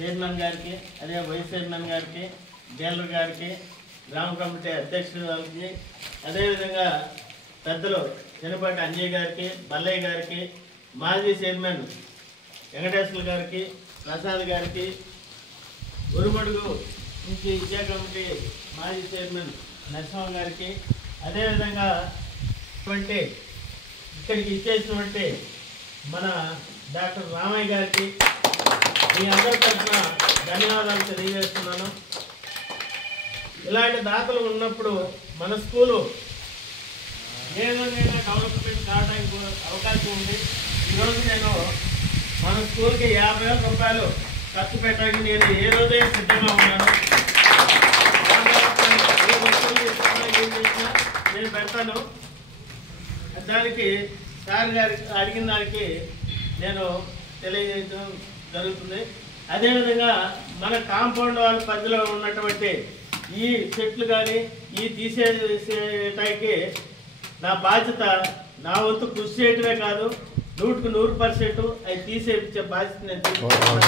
Chairman గారికి, అదే vice chairman గారికి, డీలర్ గారికి, గ్రామ కమిటీ అధ్యక్షులకి, అదేవిధంగా పెద్దలు చిన్నపాటి అంజయ్ గారికి, బల్లయ్య గారికి, మాజీ చైర్మన్ వెంకటేశ్వర గారికి, ప్రసాద్ గారికి, ఉరుమడుగు నుంచి విద్యా కమిటీ మాజీ చైర్మన్ నరసింహ గారికి, అదేవిధంగా ఇక్కడికి ఇచ్చేసినటువంటి మన డాక్టర్ రామయ్య గారికి మీ అందరి తరఫున ధన్యవాదాలు తెలియజేస్తున్నాను. ఇలాంటి దాతలు ఉన్నప్పుడు మన స్కూలు ఏ విధంగా డెవలప్మెంట్ కావడానికి అవకాశం ఉంది. ఈరోజు నేను మన స్కూల్కి 50,000 రూపాయలు ఖర్చు పెట్టడానికి నేను ఏ రోజే సిద్ధంగా ఉన్నాను. నేను పెడతాను. దానికి సార్ గారికి అడిగిన దానికి నేను తెలియజేయడం జరుగుతుంది. అదేవిధంగా మన కాంపౌండ్ వాళ్ళ పరిధిలో ఉన్నటువంటి ఈ చెట్లు కానీ ఈ తీసేసేటానికి నా బాధ్యత, నా వంతు కృషి చేయటమే కాదు 100% అవి తీసేపించే బాధ్యత నేను తీసుకుంటున్నాను.